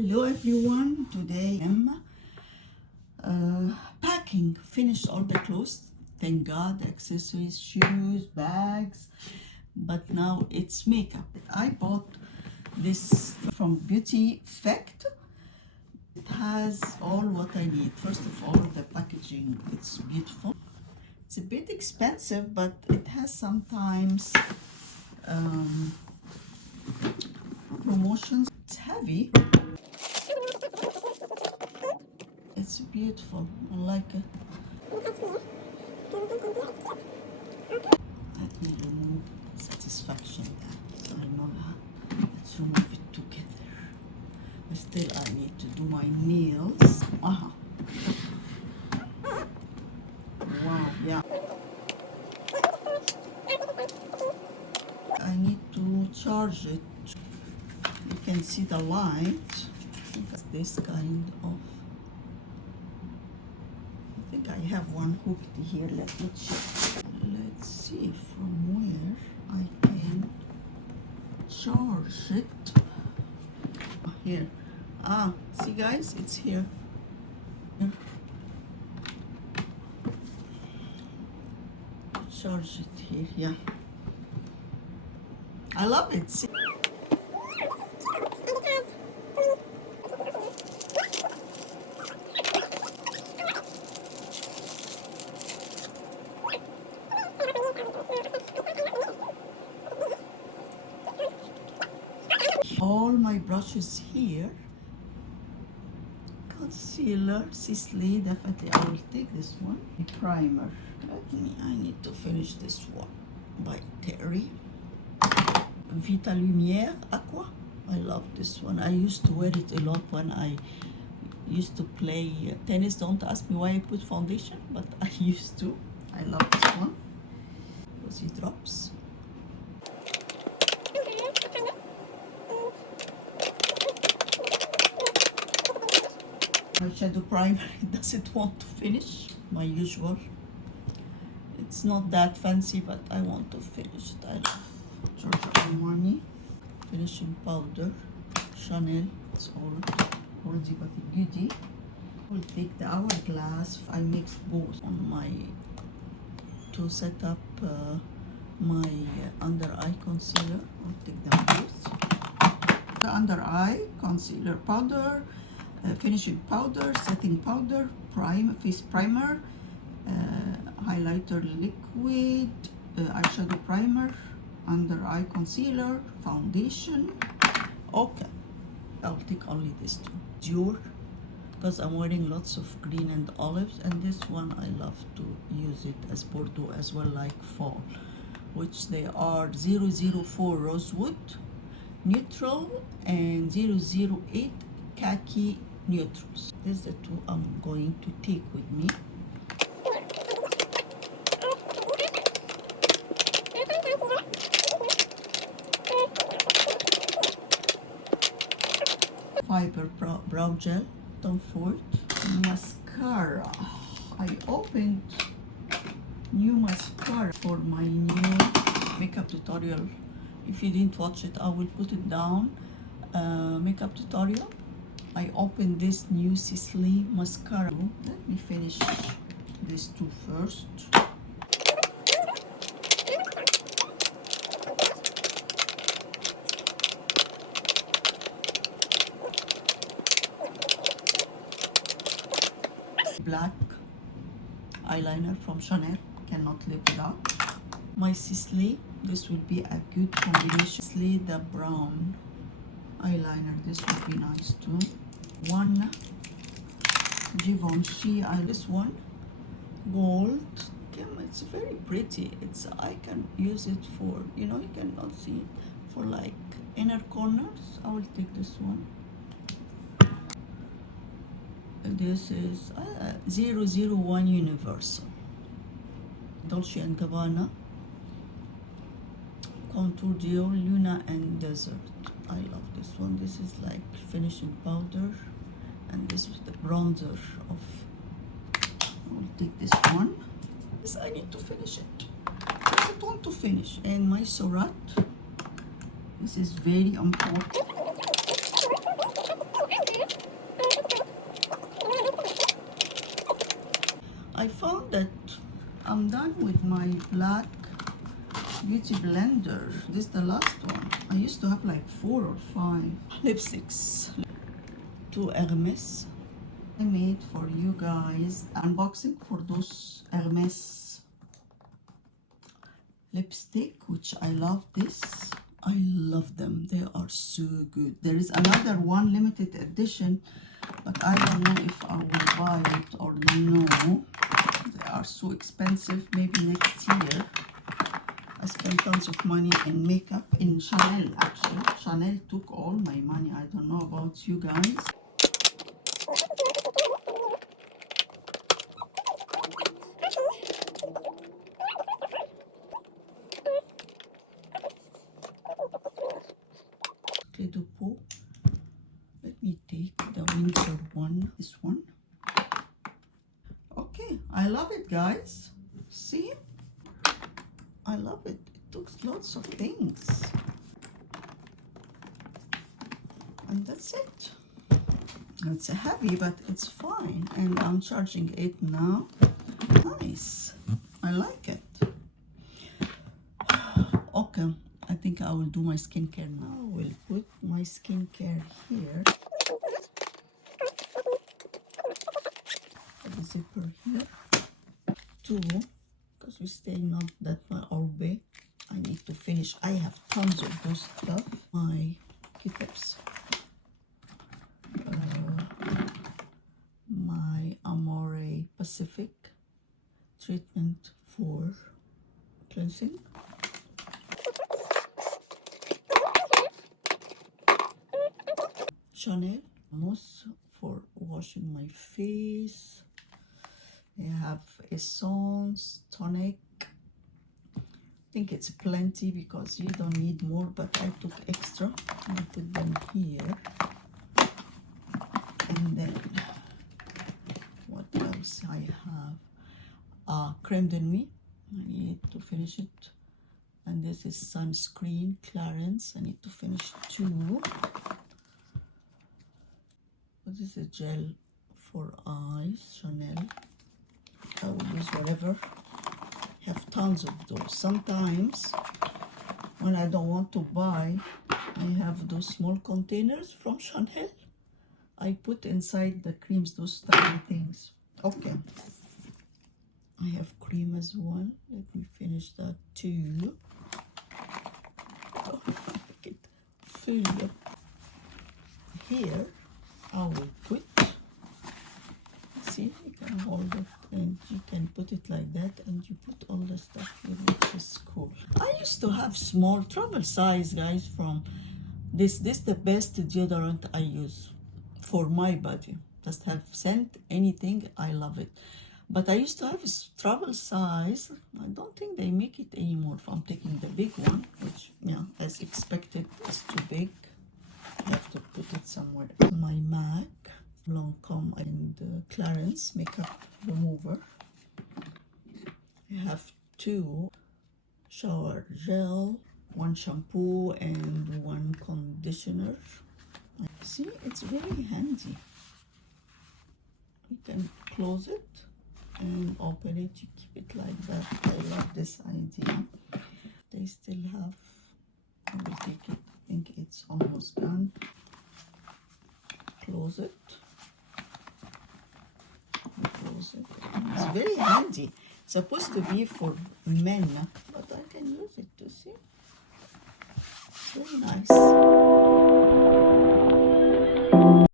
Hello everyone, today I'm packing, finished all the clothes, thank God, accessories, shoes, bags, but now it's makeup. I bought this from Beautifect. It has all what I need. First of all, the packaging, it's beautiful. It's a bit expensive, but it has sometimes promotions. It's heavy. It's beautiful. I like it. Let me remove satisfaction. So I know that. Let's remove it together. But still, I need to do my nails. Wow, yeah. I need to charge it. You can see the light. It's this kind of. I think I have one hooked here. Let me check. Let's see from where I can charge it. Here. See guys, it's here. Charge it here, yeah. I love it. See? All my brushes here. Concealer, SISLEY, definitely I will take this one. The primer. I need to finish this one by Terry. Vitalumière, Aqua. I love this one. I used to wear it a lot when I used to play tennis. Don't ask me why I put foundation, but I used to. I love this one. Rosy drops. Eyeshadow primer, it doesn't want to finish. My usual. It's not that fancy, but I want to finish it. I love ARMANI. Finishing powder. Chanel. It's old. Oldie but a goodie. We'll take the Hourglass. I mix both on my to set up my under eye concealer. I'll take them both. The under eye concealer powder. Finishing powder, setting powder, face primer, highlighter liquid, eyeshadow primer, under eye concealer, foundation. Okay, I'll take only these two. Dior, because I'm wearing lots of green and olives, and this one I love to use it as Bordeaux as well, like fall, which they are 004 Rosewood, neutral, and 008 Khaki neutrals. These are the two I'm going to take with me. Fiber brow gel, Tom Ford. Mascara. I opened new mascara for my new makeup tutorial. If you didn't watch it, I will put it down. Makeup tutorial. I opened this new SISLEY mascara. Let me finish these two first. Black eyeliner from Chanel. Cannot live without. My SISLEY. This will be a good combination. SISLEY the brown eyeliner. This would be nice too. One Givenchy eye. This one gold. It's very pretty. I can use it for, you cannot see it, for like inner corners. I will take this one. This is 001 Universal. Dolce & Gabbana. Contour Dior, Luna and Desert. I love this one. This is like finishing powder, and this is the bronzer of. I'll take this one. This I need to finish it. I don't want to finish. And my Surat. This is very important. that I'm done with my black beauty blender. This is the last one. I used to have like 4 or 5 lipsticks. 2 Hermes. I made for you guys unboxing for those Hermes lipstick, which I love this. I love them. They are so good. There is another one limited edition, but I don't know if I will buy it or no. They are so expensive. Maybe next year. I spent tons of money in makeup in Chanel actually. Chanel took all my money. I don't know about you guys. Let me take the winter one, this one. Okay, I love it, guys. See? I love it. It took lots of things. And that's it. It's heavy, but it's fine. And I'm charging it now. Nice. I like it. Okay, I think I will do my skincare now. I will put my skincare here. The zipper here. 2, because we stay not that far away. I need to finish. I have tons of those stuff. My Q-tips. My Amore Pacific treatment for cleansing. Chanel mousse for washing my face. I have Essence tonic. I think it's plenty because you don't need more, but I took extra. I put them here. And then what else I have? Creme de nuit. I need to finish it. And this is sunscreen Clarence. I need to finish 2. This is a gel for eyes, Chanel. I will use whatever. I have tons of those. Sometimes when I don't want to buy, I have those small containers from Chanel. I put inside the creams those tiny things. Okay. I have cream as well. Let me finish that too. Oh, look it fill up. Here I will put, see, you can hold it and you can put it like that and you put all the stuff here, which is cool. I used to have small travel size, guys, from this the best deodorant I use for my body. Just have scent, anything, I love it. But I used to have a travel size. I don't think they make it anymore. If I'm taking the big one, which, yeah, as expected, is too big. I have to put it somewhere. My MAC Blanc and Clarence makeup remover. I have 2 shower gel, 1 shampoo and 1 conditioner. See, it's very handy. You can close it and open it. You keep it like that. I love this idea. They still have, I will take it. I think it's almost done. Close it. Close it. It's very handy. It's supposed to be for men, but I can use it to see. Very nice.